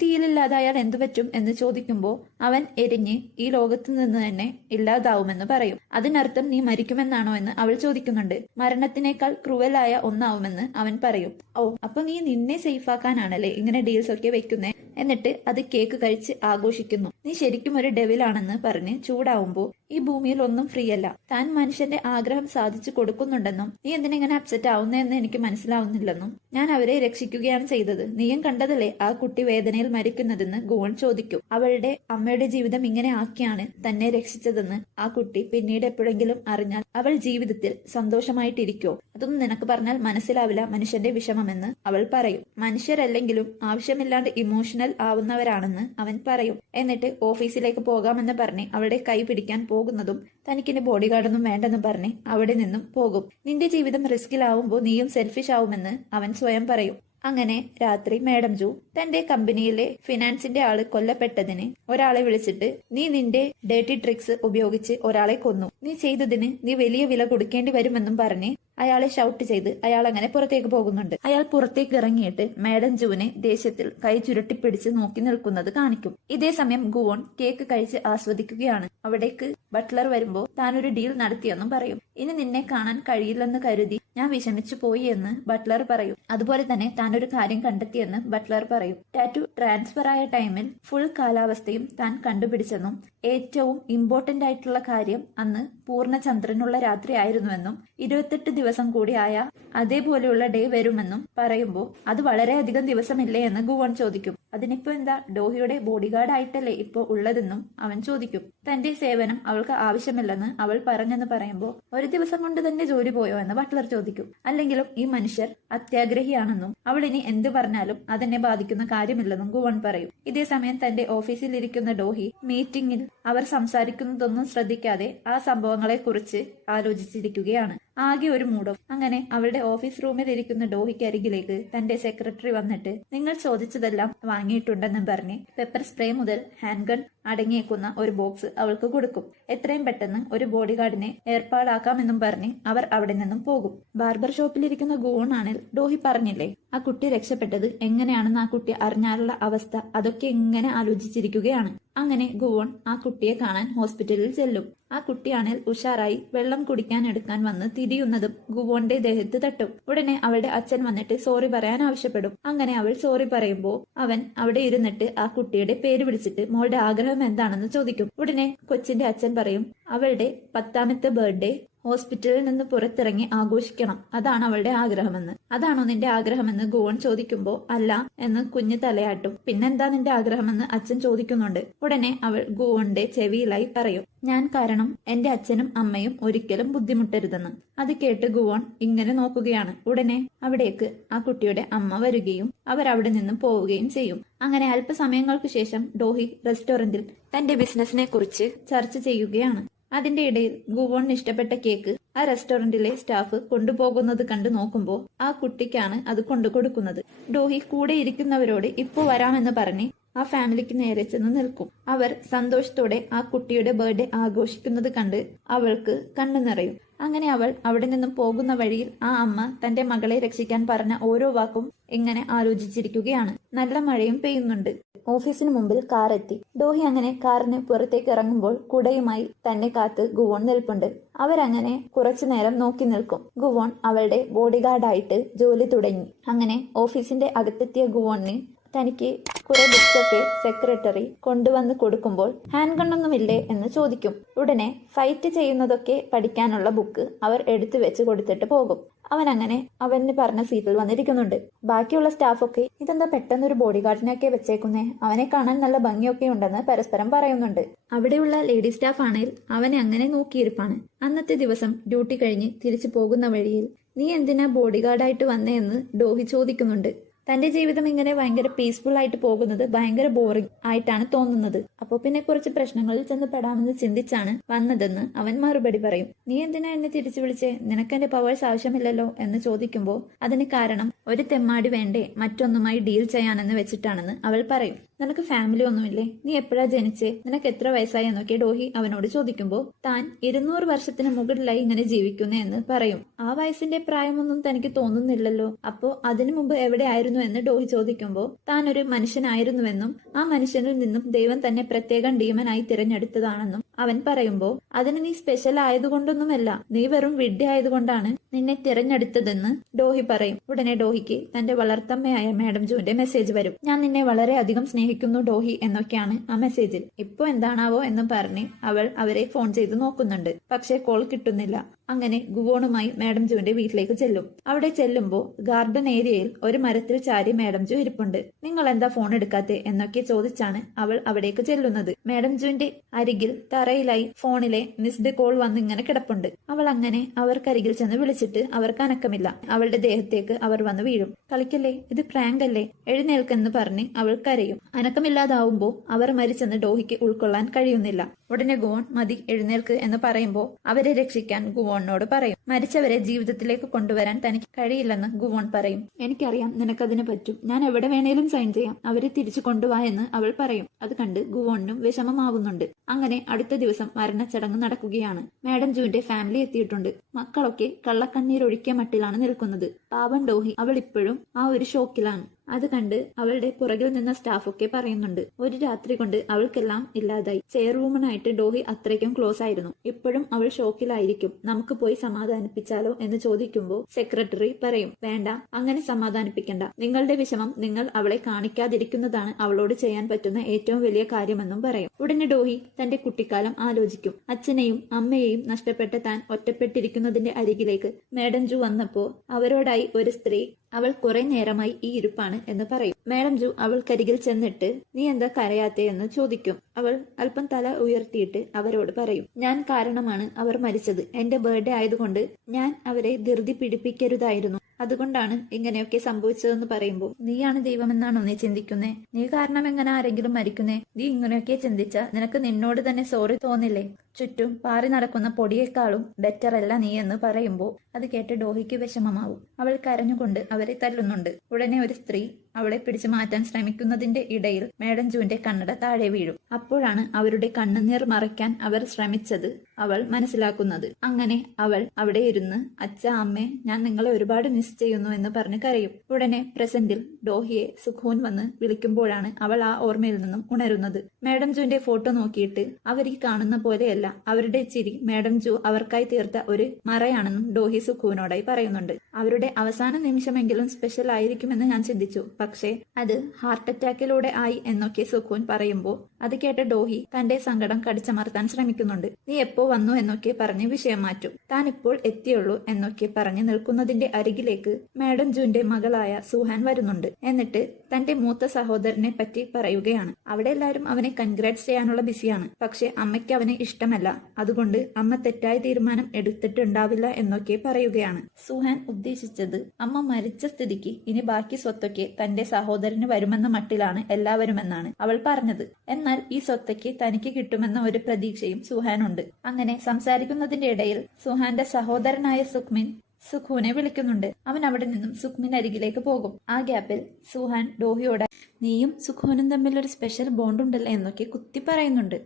തീയിലില്ലാതായാൽ എന്തു പറ്റും എന്ന് ചോദിക്കുമ്പോൾ അവൻ എരിഞ്ഞ് ഈ ലോകത്ത് നിന്ന് തന്നെ ഇല്ലാതാവുമെന്ന് പറയും. അതിനർത്ഥം നീ മരിക്കുമെന്നാണോ എന്ന് അവൾ ചോദിക്കുന്നുണ്ട്. മരണത്തിനേക്കാൾ ക്രൂവലായ ഒന്നാവുമെന്ന് അവൻ പറയും. ഓ, അപ്പൊ നീ നിന്നെ സേഫാക്കാനാണല്ലേ ഇങ്ങനെ ഡീൽസ് ഒക്കെ വെക്കുന്നേ. എന്നിട്ട് അത് കേക്ക് കഴിച്ച് ആഘോഷിക്കുന്നു. നീ ശരിക്കും ഒരു ഡെവിലാണെന്ന് പറഞ്ഞ് ചൂടാവുമ്പോൾ ഈ ഭൂമിയിൽ ഒന്നും ഫ്രീ അല്ല. താൻ മനുഷ്യന്റെ ആഗ്രഹം സാധിച്ചു കൊടുക്കുന്നുണ്ടെന്നും നീ എന്തിനെങ്ങനെ അപ്സെറ്റ് ആവുന്നതെന്ന് എനിക്ക് മനസ്സിലാവുന്നില്ലെന്നും ഞാൻ അവരെ രക്ഷിക്കുകയാണ് ചെയ്തത്. നീയും കണ്ടതല്ലേ ആ കുട്ടി വേദനയിൽ മരിക്കുന്നതെന്ന് ഗുവോൺ ചോദിക്കും. അവളുടെ അമ്മയുടെ ജീവിതം ഇങ്ങനെ ആക്കിയാണ് തന്നെ രക്ഷിച്ചതെന്ന് ആ കുട്ടി പിന്നീട് എപ്പോഴെങ്കിലും അറിഞ്ഞാൽ അവൾ ജീവിതത്തിൽ സന്തോഷമായിട്ടിരിക്കോ? അതൊന്നും നിനക്ക് പറഞ്ഞാൽ മനസ്സിലാവില്ല മനുഷ്യന്റെ വിഷമമെന്ന് അവൾ പറയും. മനുഷ്യരല്ലെങ്കിലും ആവശ്യമില്ലാണ്ട് ഇമോഷണൽ ആവുന്നവരാണെന്ന് അവൻ പറയും. എന്നിട്ട് ഓഫീസിലേക്ക് പോകാമെന്ന് പറഞ്ഞ് അവളുടെ കൈ പിടിക്കാൻ പോകുന്നതും തനിക്കിന്റെ ബോഡി ഗാർഡൊന്നും വേണ്ടെന്ന് പറഞ്ഞ് അവിടെ നിന്നും പോകും. നിന്റെ ജീവിതം റിസ്കിലാവുമ്പോൾ നീയും സെൽഫിഷ് ആവുമെന്ന് അവൻ സ്വയം പറയും. അങ്ങനെ രാത്രി മാഡം ജൂ തന്റെ കമ്പനിയിലെ ഫിനാൻസിന്റെ ആള് കൊല്ലപ്പെട്ടതിന് ഒരാളെ വിളിച്ചിട്ട്, നീ നിന്റെ ഡേർട്ടി ട്രിക്സ് ഉപയോഗിച്ച് ഒരാളെ കൊന്നു, നീ ചെയ്തതിന് നീ വലിയ വില കൊടുക്കേണ്ടി വരുമെന്നും പറഞ്ഞ് അയാളെ ഷൗട്ട് ചെയ്ത് അയാൾ അങ്ങനെ പുറത്തേക്ക് പോകുന്നുണ്ട്. അയാൾ പുറത്തേക്ക് ഇറങ്ങിയിട്ട് മാഡം ജൂവിനെ ദേഷ്യത്തിൽ കൈ ചുരുട്ടിപ്പിടിച്ച് നോക്കി നിൽക്കുന്നത് കാണിക്കും. ഇതേ സമയം ഗുവോൺ കേക്ക് കഴിച്ച് ആസ്വദിക്കുകയാണ്. അവിടേക്ക് ബട്ട്ലർ വരുമ്പോ താനൊരു ഡീൽ നടത്തിയെന്നും പറയും. ഇനി നിന്നെ കാണാൻ കഴിയില്ലെന്ന് കരുതി ഞാൻ വിഷമിച്ചു പോയി എന്ന് ബട്ട്ലർ പറയും. അതുപോലെ തന്നെ താനൊരു കാര്യം കണ്ടെത്തിയെന്ന് ബട്ട്ലർ പറയും. ടാറ്റു ട്രാൻസ്ഫർ ആയ ടൈമിൽ ഫുൾ കാലാവസ്ഥയും താൻ കണ്ടുപിടിച്ചെന്നും ഏറ്റവും ഇമ്പോർട്ടന്റ് ആയിട്ടുള്ള കാര്യം അന്ന് പൂർണ്ണചന്ദ്രനുള്ള രാത്രി ആയിരുന്നുവെന്നും 28 ദിവസം കൂടി ആയ അതേപോലെയുള്ള ഡേ വരുമെന്നും പറയുമ്പോൾ അത് വളരെയധികം ദിവസമില്ലേ എന്ന് ഗുവോൺ ചോദിക്കും. അതിനിപ്പോ എന്താ, ഡോഹിയുടെ ബോഡിഗാർഡ് ആയിട്ടല്ലേ ഇപ്പോ ഉള്ളതെന്നും അവൻ ചോദിക്കും. തന്റെ സേവനം അവൾക്ക് ആവശ്യമില്ലെന്ന് അവൾ പറഞ്ഞെന്ന് പറയുമ്പോൾ ഒരു ദിവസം കൊണ്ട് തന്നെ ജോലി പോയോ എന്ന് ബട്ട്ലർ ചോദിക്കും. അല്ലെങ്കിലും ഈ മനുഷ്യർ അത്യാഗ്രഹിയാണെന്നും അവൾ ഇനി എന്ത് പറഞ്ഞാലും അതെന്നെ ബാധിക്കുന്ന കാര്യമില്ലെന്നും ഗുവോൺ പറയും. ഇതേ സമയം തന്റെ ഓഫീസിൽ ഇരിക്കുന്ന ഡോഹി മീറ്റിംഗിൽ അവർ സംസാരിക്കുന്നതൊന്നും ശ്രദ്ധിക്കാതെ ആ സംഭവങ്ങളെ കുറിച്ച് ആലോചിച്ചിരിക്കുകയാണ്. ആകെ ഒരു മൂഡ് ഓഫ്. അങ്ങനെ അവളുടെ ഓഫീസ് റൂമിൽ ഇരിക്കുന്ന ഡോഹിക്ക് അരികിലേക്ക് തന്റെ സെക്രട്ടറി വന്നിട്ട്, നിങ്ങൾ ചോദിച്ചതെല്ലാം വാങ്ങിയിട്ടുണ്ടെന്നും പറഞ്ഞ് പെപ്പർ സ്പ്രേ മുതൽ ഹാൻഡ് ഗൺ അടങ്ങിയേക്കുന്ന ഒരു ബോക്സ് അവൾക്ക് കൊടുക്കും. എത്രയും പെട്ടെന്ന് ഒരു ബോഡിഗാർഡിനെ ഏർപ്പാടാക്കാമെന്നും പറഞ്ഞ് അവർ അവിടെ നിന്നും പോകും. ബാർബർ ഷോപ്പിലിരിക്കുന്ന ഗുവോൺ ആണെങ്കിൽ ഡോഹി പറഞ്ഞില്ലേ ആ കുട്ടി രക്ഷപ്പെട്ടത് എങ്ങനെയാണെന്ന് ആ കുട്ടി അറിഞ്ഞാലുള്ള അവസ്ഥ, അതൊക്കെ എങ്ങനെ ആലോചിച്ചിരിക്കുകയാണ്. അങ്ങനെ ഗുവോൺ ആ കുട്ടിയെ കാണാൻ ഹോസ്പിറ്റലിൽ ചെല്ലും. ആ കുട്ടിയാണെങ്കിൽ ഉഷാറായി വെള്ളം കുടിക്കാൻ എടുക്കാൻ വന്ന് തിരിയുന്നതും ഗുവോന്റെ ദേഹത്ത് തട്ടും. ഉടനെ അവളുടെ അച്ഛൻ വന്നിട്ട് സോറി പറയാൻ ആവശ്യപ്പെടും. അങ്ങനെ അവൾ സോറി പറയുമ്പോൾ അവൻ അവിടെ ഇരുന്നിട്ട് ആ കുട്ടിയുടെ പേര് വിളിച്ചിട്ട് മോളുടെ ആഗ്രഹം എന്താണെന്ന് ചോദിക്കും. ഉടനെ കൊച്ചിന്റെ അച്ഛൻ പറയും, അവളുടെ 10ാമത്തെ ബർത്ത്ഡേ ഹോസ്പിറ്റലിൽ നിന്ന് പുറത്തിറങ്ങി ആഘോഷിക്കണം, അതാണ് അവളുടെ ആഗ്രഹമെന്ന്. അതാണോ നിന്റെ ആഗ്രഹമെന്ന് ഗുവോൺ ചോദിക്കുമ്പോൾ അല്ല എന്ന് കുഞ്ഞ് തലയാട്ടും. പിന്നെന്താ നിന്റെ ആഗ്രഹമെന്ന് അച്ഛൻ ചോദിക്കുന്നുണ്ട്. ഉടനെ അവൾ ഗുവോന്റെ ചെവിയിലായി പറയും, ഞാൻ കാരണം എന്റെ അച്ഛനും അമ്മയും ഒരിക്കലും ബുദ്ധിമുട്ടരുതെന്ന്. അത് കേട്ട് ഗുവോൺ ഇങ്ങനെ നോക്കുകയാണ്. ഉടനെ അവിടേക്ക് ആ കുട്ടിയുടെ അമ്മ വരികയും അവരവിടെ നിന്ന് പോവുകയും ചെയ്യും. അങ്ങനെ അല്പസമയങ്ങൾക്ക് ശേഷം ഡോഹി റെസ്റ്റോറന്റിൽ തന്റെ ബിസിനസിനെ കുറിച്ച് ചർച്ച ചെയ്യുകയാണ്. അതിന്റെ ഇടയിൽ ഗുവോണിന് ഇഷ്ടപ്പെട്ട കേക്ക് ആ റെസ്റ്റോറന്റിലെ സ്റ്റാഫ് കൊണ്ടുപോകുന്നത് കണ്ടു നോക്കുമ്പോൾ ആ കുട്ടിക്കാണ് അത് കൊണ്ടു കൊടുക്കുന്നത്. ഡോഹി കൂടെ ഇരിക്കുന്നവരോട് ഇപ്പോ വരാമെന്ന് പറഞ്ഞ് ആ ഫാമിലിക്ക് നേരെ ചെന്ന് നിൽക്കും. അവർ സന്തോഷത്തോടെ ആ കുട്ടിയുടെ ബർത്ത്ഡേ ആഘോഷിക്കുന്നത് കണ്ട് അവൾക്ക് കണ്ണു നിറയും. അങ്ങനെ അവൾ അവിടെ നിന്നും പോകുന്ന വഴിയിൽ ആ അമ്മ തന്റെ മകളെ രക്ഷിക്കാൻ പറഞ്ഞ ഓരോ വാക്കും ഇങ്ങനെ ആലോചിച്ചിരിക്കുകയാണ്. നല്ല മഴയും പെയ്യുന്നുണ്ട്. ഓഫീസിന് മുമ്പിൽ കാർ എത്തി. ഡോഹി അങ്ങനെ കാറിന് പുറത്തേക്ക് ഇറങ്ങുമ്പോൾ കുടയുമായി തന്നെ കാത്ത് ഗുവോൺ നിൽപ്പുണ്ട്. അവരങ്ങനെ കുറച്ചു നേരം നോക്കി നിൽക്കും. ഗുവോൺ അവളുടെ ബോഡിഗാർഡായിട്ട് ജോലി തുടങ്ങി. അങ്ങനെ ഓഫീസിന്റെ അകത്തെത്തിയ ഗുവോണിന് തനിക്ക് കുറെ ബുക്സൊക്കെ സെക്രട്ടറി കൊണ്ടുവന്ന് കൊടുക്കുമ്പോൾ ഹാൻഡ് ഗണ്ണൊന്നുമില്ലേ എന്ന് ചോദിക്കും. ഉടനെ ഫൈറ്റ് ചെയ്യുന്നതൊക്കെ പഠിക്കാനുള്ള ബുക്ക് അവർ എടുത്തു വെച്ച് കൊടുത്തിട്ട് പോകും. അവൻ അങ്ങനെ അവന് പറഞ്ഞ സീറ്റിൽ വന്നിരിക്കുന്നുണ്ട്. ബാക്കിയുള്ള സ്റ്റാഫൊക്കെ ഇതെന്താ പെട്ടെന്നൊരു ബോഡിഗാർഡിനെയൊക്കെ വെച്ചേക്കുന്നേ, അവനെ കാണാൻ നല്ല ഭംഗിയൊക്കെ ഉണ്ടെന്ന് പരസ്പരം പറയുന്നുണ്ട്. അവിടെയുള്ള ലേഡി സ്റ്റാഫ് ആണെങ്കിൽ അവനെ അങ്ങനെ നോക്കിയിരിപ്പാണ്. അന്നത്തെ ദിവസം ഡ്യൂട്ടി കഴിഞ്ഞ് തിരിച്ചു പോകുന്ന വഴിയിൽ നീ എന്തിനാ ബോഡിഗാർഡായിട്ട് വന്നേ എന്ന് ഡോഹി ചോദിക്കുന്നുണ്ട്. തന്റെ ജീവിതം ഇങ്ങനെ ഭയങ്കര പീസ്ഫുൾ ആയിട്ട് പോകുന്നത് ഭയങ്കര ബോറിംഗ് ആയിട്ടാണ് തോന്നുന്നത്. അപ്പോൾ പിന്നെ കുറച്ച് പ്രശ്നങ്ങളിൽ ചെന്ന് പെടാമെന്ന് ചിന്തിച്ചാണ് വന്നതെന്ന് അവൻ മറുപടി പറയും. നീ എന്തിനാ എന്നെ തിരിച്ചു വിളിച്ചേ? നിനക്ക് എന്റെ പവേഴ്സ് ആവശ്യമില്ലല്ലോ എന്ന് ചോദിക്കുമ്പോൾ അതിന് കാരണം ഒരു തെമ്മാടി വേണ്ടേ മറ്റൊന്നുമായി ഡീൽ ചെയ്യാനെന്ന് വെച്ചിട്ടാണെന്ന് അവൾ പറയും. നിനക്ക് ഫാമിലി ഒന്നുമില്ലേ? നീ എപ്പോഴാ ജനിച്ചേ? നിനക്ക് എത്ര വയസ്സായി എന്നൊക്കെ ഡോഹി അവനോട് ചോദിക്കുമ്പോൾ താൻ 200 വർഷത്തിന് മുകളിലായി ഇങ്ങനെ ജീവിക്കുന്നേ എന്ന് പറയും. ആ വയസ്സിന്റെ പ്രായമൊന്നും തനിക്ക് തോന്നുന്നില്ലല്ലോ. അപ്പോ അതിനു മുമ്പ് എവിടെയായിരുന്നു എന്ന് ഡോഹി ചോദിക്കുമ്പോൾ താൻ ഒരു മനുഷ്യനായിരുന്നുവെന്നും ആ മനുഷ്യനിൽ നിന്നും ദൈവം തന്നെ പ്രത്യേകം ഡീമനായി തിരഞ്ഞെടുത്തതാണെന്നും അവൻ പറയുമ്പോൾ അതിന് നീ സ്പെഷ്യൽ ആയതുകൊണ്ടൊന്നുമല്ല, നീ വെറും വിഡ്ഢി ആയതുകൊണ്ടാണ് നിന്നെ തിരഞ്ഞെടുത്തതെന്ന് ഡോഹി പറയും. ഉടനെ ഡോഹിക്ക് തന്റെ വളർത്തമ്മയായ മാഡം ജൂന്റെ മെസ്സേജ് വരും. ഞാൻ നിന്നെ വളരെയധികം സ്നേഹിക്കുന്നു ഡോഹി എന്നൊക്കെയാണ് ആ മെസ്സേജിൽ. ഇപ്പൊ എന്താണാവോ എന്ന് പറഞ്ഞ് അവൾ അവരെ ഫോൺ ചെയ്ത് നോക്കുന്നുണ്ട്. പക്ഷെ കോൾ കിട്ടുന്നില്ല. അങ്ങനെ ഗുവോണുമായി മാഡം ജൂന്റെ വീട്ടിലേക്ക് ചെല്ലും. അവിടെ ചെല്ലുമ്പോൾ ഗാർഡൻ ഏരിയയിൽ ഒരു മരത്തിൽ ചാരി മാഡം ജു ഇരിപ്പുണ്ട്. നിങ്ങൾ എന്താ ഫോൺ എടുക്കാത്തെ എന്നൊക്കെ ചോദിച്ചാണ് അവൾ അവിടേക്ക് ചെല്ലുന്നത്. മാഡം ജുവിന്റെ അരികിൽ തറയിലായി ഫോണിലെ മിസ്ഡ് കോൾ വന്ന് ഇങ്ങനെ കിടപ്പുണ്ട്. അവൾ അങ്ങനെ അവർക്കരികിൽ ചെന്ന് വിളിച്ചിട്ട് അവർക്ക് അനക്കമില്ല. അവളുടെ ദേഹത്തേക്ക് അവർ വന്ന് വീഴും. കളിക്കല്ലേ, ഇത് പ്രാങ്ക് അല്ലേ, എഴുന്നേൽക്കെന്ന് പറഞ്ഞ് അവൾ കരയും. അനക്കമില്ലാതാവുമ്പോ അവർ മരിച്ചെന്ന് ഡോഹിക്ക് ഉൾക്കൊള്ളാൻ കഴിയുന്നില്ല. ഉടനെ ഗുവോൺ മതി എഴുന്നേൽക്ക് എന്ന് പറയുമ്പോൾ അവരെ രക്ഷിക്കാൻ ഗുവോണിനോട് പറയും. മരിച്ചവരെ ജീവിതത്തിലേക്ക് കൊണ്ടുവരാൻ തനിക്ക് കഴിയില്ലെന്ന് ഗുവോൺ പറയും. എനിക്കറിയാം നിനക്കതിന് പറ്റും, ഞാൻ എവിടെ വേണേലും സൈൻ ചെയ്യാം, അവരെ തിരിച്ചു കൊണ്ടുവാ എന്ന് അവൾ പറയും. അത് കണ്ട് ഗുവോണിനും വിഷമമാവുന്നുണ്ട്. അങ്ങനെ അടുത്ത ദിവസം മരണച്ചടങ്ങ് നടക്കുകയാണ്. മാഡം ജൂന്റെ ഫാമിലി എത്തിയിട്ടുണ്ട്. മക്കളൊക്കെ കള്ളക്കണ്ണീരൊഴുക്കിയ മട്ടിലാണ് നിൽക്കുന്നത്. പാവം ഡോഹി അവൾ ഇപ്പോഴും ആ ഒരു ഷോക്കിലാണ്. അത് കണ്ട് അവളുടെ പുറകിൽ നിന്ന സ്റ്റാഫൊക്കെ പറയുന്നുണ്ട്, ഒരു രാത്രി കൊണ്ട് അവൾക്കെല്ലാം ഇല്ലാതായി. ചെയർവുമനായിട്ട് ഡോഹി അത്രയ്ക്കും ക്ലോസ് ആയിരുന്നു. ഇപ്പോഴും അവൾ ഷോക്കിലായിരിക്കും. നമുക്ക് പോയി സമാധാനിപ്പിച്ചാലോ എന്ന് ചോദിക്കുമ്പോൾ സെക്രട്ടറി പറയും, വേണ്ട, അങ്ങനെ സമാധാനിപ്പിക്കണ്ട. നിങ്ങളുടെ വിഷമം നിങ്ങൾ അവളെ കാണിക്കാതിരിക്കുന്നതാണ് അവളോട് ചെയ്യാൻ പറ്റുന്ന ഏറ്റവും വലിയ കാര്യമെന്നും പറയും. ഉടനെ ഡോഹി തന്റെ കുട്ടിക്കാലം ആലോചിക്കും. അച്ഛനെയും അമ്മയെയും നഷ്ടപ്പെട്ട താൻ ഒറ്റപ്പെട്ടിരിക്കുന്നതിന്റെ അരികിലേക്ക് മാഡം ജു വന്നപ്പോ അവരോടായി ഒരു സ്ത്രീ അവൾ കുറെ നേരമായി ഈ ഇരിപ്പാണ് എന്ന് പറയും. മാഡം ജു അവൾക്കരികിൽ ചെന്നിട്ട് നീ എന്താ കരയാത്തേ എന്ന് ചോദിക്കും. അവൾ അല്പം തല ഉയർത്തിയിട്ട് അവരോട് പറയും, ഞാൻ കാരണമാണ് അവർ മരിച്ചത്. എന്റെ ബർത്ത്ഡേ ആയതുകൊണ്ട് ഞാൻ അവരെ ധൃതി പിടിപ്പിക്കരുതായിരുന്നു. അതുകൊണ്ടാണ് ഇങ്ങനെയൊക്കെ സംഭവിച്ചതെന്ന് പറയുമ്പോൾ നീയാണ് ദൈവമെന്നാണോ നീ ചിന്തിക്കുന്നേ? നീ കാരണം എങ്ങനെ ആരെങ്കിലും മരിക്കുന്നേ? നീ ഇങ്ങനെയൊക്കെ ചിന്തിച്ച നിനക്ക് നിന്നോട് തന്നെ സോറി തോന്നില്ലേ? ചുറ്റും പാറി നടക്കുന്ന പൊടിയേക്കാളും ബെറ്റർ അല്ല നീ എന്ന് പറയുമ്പോൾ അത് കേട്ട് ഡോഹിക്ക് വിഷമമാവും. അവൾ കരഞ്ഞുകൊണ്ട് അവരെ തല്ലുന്നുണ്ട്. ഉടനെ ഒരു സ്ത്രീ അവളെ പിടിച്ചു മാറ്റാൻ ശ്രമിക്കുന്നതിന്റെ ഇടയിൽ മാഡം ജൂന്റെ കണ്ണട താഴെ വീഴും. അപ്പോഴാണ് അവരുടെ കണ്ണുനീർ മറയ്ക്കാൻ അവർ ശ്രമിച്ചത് അവൾ മനസ്സിലാക്കുന്നത്. അങ്ങനെ അവൾ അവിടെ ഇരുന്ന് അച്ഛ അമ്മേ ഞാൻ നിങ്ങളെ ഒരുപാട് മിസ് ചെയ്യുന്നു എന്ന് പറഞ്ഞ് കരയും. ഉടനെ പ്രസന്റിൽ ഡോഹിയെ സുഖൂൻ വന്ന് വിളിക്കുമ്പോഴാണ് അവൾ ആ ഓർമ്മയിൽ നിന്നും ഉണരുന്നത്. മാഡം ജൂന്റെ ഫോട്ടോ നോക്കിയിട്ട് അവർ ഈ കാണുന്ന പോലെയല്ല, അവരുടെ ചിരി മാഡം ജു അവർക്കായി തീർത്ത ഒരു മറയാണെന്നും ഡോഹി സുഖൂനോടായി പറയുന്നുണ്ട്. അവരുടെ അവസാന നിമിഷമെങ്കിലും സ്പെഷ്യൽ ആയിരിക്കുമെന്ന് ഞാൻ ചിന്തിച്ചു, പക്ഷേ അത് ഹാർട്ട് അറ്റാക്കിലൂടെ ആയി എന്നൊക്കെ സുഖൂൻ പറയുമ്പോൾ അത് കേട്ട ഡോഹി തന്റെ സങ്കടം കടിച്ചമർത്താൻ ശ്രമിക്കുന്നുണ്ട്. നീ എപ്പോ വന്നു എന്നൊക്കെ പറഞ്ഞ് വിഷയം മാറ്റും. താൻ ഇപ്പോൾ എത്തിയുള്ളൂ എന്നൊക്കെ പറഞ്ഞ് നിൽക്കുന്നതിന്റെ അരികിലേക്ക് മാഡം ജൂന്റെ മകളായ സുഹാൻ വരുന്നുണ്ട്. എന്നിട്ട് തന്റെ മൂത്ത സഹോദരനെ പറ്റി പറയുകയാണ്. അവിടെ എല്ലാവരും അവനെ കൺഗ്രാറ്റ്സ് ചെയ്യാനുള്ള ബിസിയാണ്. പക്ഷെ അമ്മയ്ക്ക് അവനെ ഇഷ്ടമല്ല, അതുകൊണ്ട് അമ്മ തെറ്റായ തീരുമാനം എടുത്തിട്ടുണ്ടാവില്ല എന്നൊക്കെ പറയുകയാണ്. സുഹാൻ ഉദ്ദേശിച്ചത് അമ്മ മരിച്ച സ്ഥിതിക്ക് ഇനി ബാക്കി സ്വത്തൊക്കെ തന്റെ സഹോദരന് വരുമെന്ന മട്ടിലാണ് എല്ലാവരുമെന്നാണ് അവൾ പറഞ്ഞത്. എന്നാൽ ഈ സ്വത്തൊക്കെ തനിക്ക് കിട്ടുമെന്ന ഒരു പ്രതീക്ഷയും സുഹാനുണ്ട്. അങ്ങനെ സംസാരിക്കുന്നതിന്റെ ഇടയിൽ സുഹാന്റെ സഹോദരനായ സുഖ്മിൻ സുഖൂനെ വിളിക്കുന്നുണ്ട്. അവൻ അവിടെ നിന്നും സുഖ്മിൻ അരികിലേക്ക് പോകും. ആ ഗ്യാപ്പിൽ സുഹാൻ ഡോഹിയോട് നീയും സുഖൂനും തമ്മിൽ ഒരു സ്പെഷ്യൽ ബോണ്ട് ഉണ്ടല്ലോ എന്നൊക്കെ കുത്തി പറയുന്നുണ്ട്.